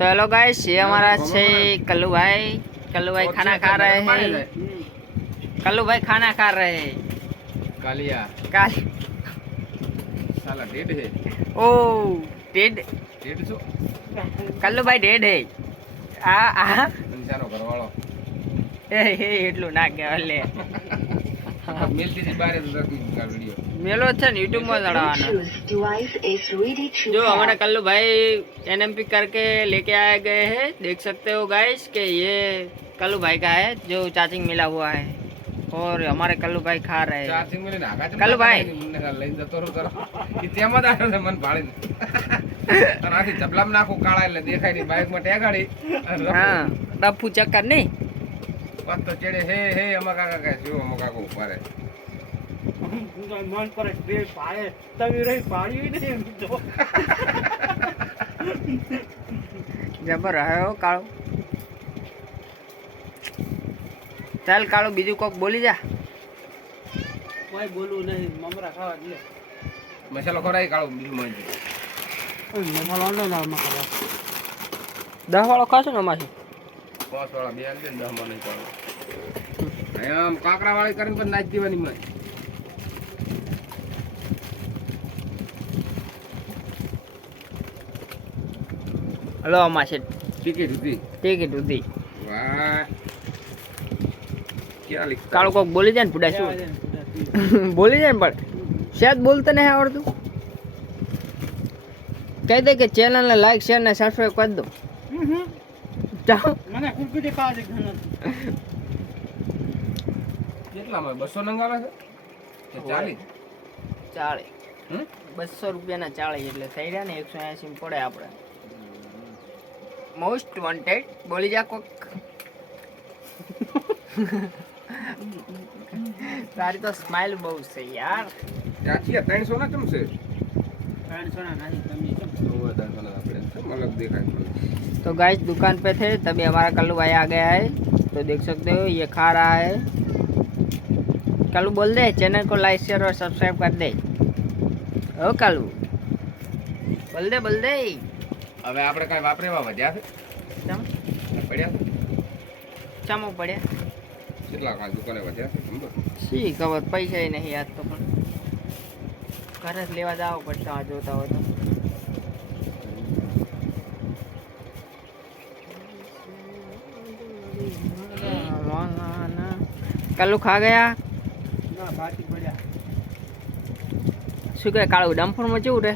तो hello guys, ये हमारा છે कल्लू भाई खाना खा रहे हैं। कल्लू भाई खाना खा रहे हैं। कालिया काल साला डेड है। ओ डेड डेड छो कल्लू भाई डेड है। आ અંજાનો ઘરવાળો એ એટલું ના કહેવાય લે। મિલતી થી બહાર જ રાખી વિડિયો મેલો છે ને YouTube में चढ़ाना। जो हमारे कल्लू भाई एनएमपी करके लेके आए गए हैं, देख सकते हो गाइस कि ये कल्लू भाई का है जो चार्जिंग मिला हुआ है और हमारे कल्लू भाई खा रहे हैं। ચાર્જિંગ મેલે નાખા કલ્લુ ભાઈ મને લઈને જતો રહો તરફ કે તેમાં જ આવે મન ભાળે અને આથી જબલામ નાખો કાળા એટલે દેખાય ની બાઇક માં ટેગાડી हाँ डप्पू चक्कर नहीं વાત તો ચડે હે અમા કાકા કહે જો અમા કાકો ઉપારે મન કરે બે પાડે તમે રહી પાડી નહીં તો જબર રહ્યો કાળો। ચાલ કાળો બીજું કોક બોલી જા। કોઈ બોલું નહીં મમરા ખાવા દે મસાલો ખવડાવી કાળો બીજું મળી મસાલો અંડો ના મસાલો 10 વાળો ખાશો ને અમારે 5 વાળા બે આલે 10 માં નહીં ચાલે આમ કાકરા વાળી કરીને પણ નાખી દેવાની મને હલો અમારે ટિકિટ હતી ટિકિટ હતી। વાહ ક્યાં લીખ કાળો કોક બોલી જાય ને પુડા શું બોલી જાય ને પણ શાયદ બોલતા નહીં આવડતું। કહી દે કે ચેનલ ને લાઈક શેર ને સબસ્ક્રાઇબ કરી દો। જાઓ મને કુરકુરી ખાવા દે ઘણા કેટલામાં 200 નંગ આવે છે કે 40 40 200 રૂપિયાના 40 એટલે થઈ રહ્યા ને 180 પડે આપણે। મોસ્ટ વોન્ટેડ બોલી જા કોક। તારી તો સ્માઈલ બહુ છે યાર। ચાચી 300 ના કેમ છે 300 ના નહીં તમે કેમ 300 ના આપણે કેમ અલગ દેખાય। तो गाइस दुकान पे थे तभी हमारा कल्लू भाई आ गया है, तो देख सकते हो ये खा रहा है। कल्लू बोल दे चैनल को लाइक शेयर और सब्सक्राइब कर दे। ओ कल्लू बोल दे હવે આપણે કઈ વાપરેવા વધ્યા છે चम પડ્યા છે चमो पड़े કેટલા કાલ દુકાને વધ્યા છે ખબર सी खबर पैसा ही नहीं आज तो पण घर लेवा जाओ पड़ता जोता हो तो। कल्लू खा गया ના બાકી પડ્યા શું કહે કાળું ડમ્ફર માં કેવું રે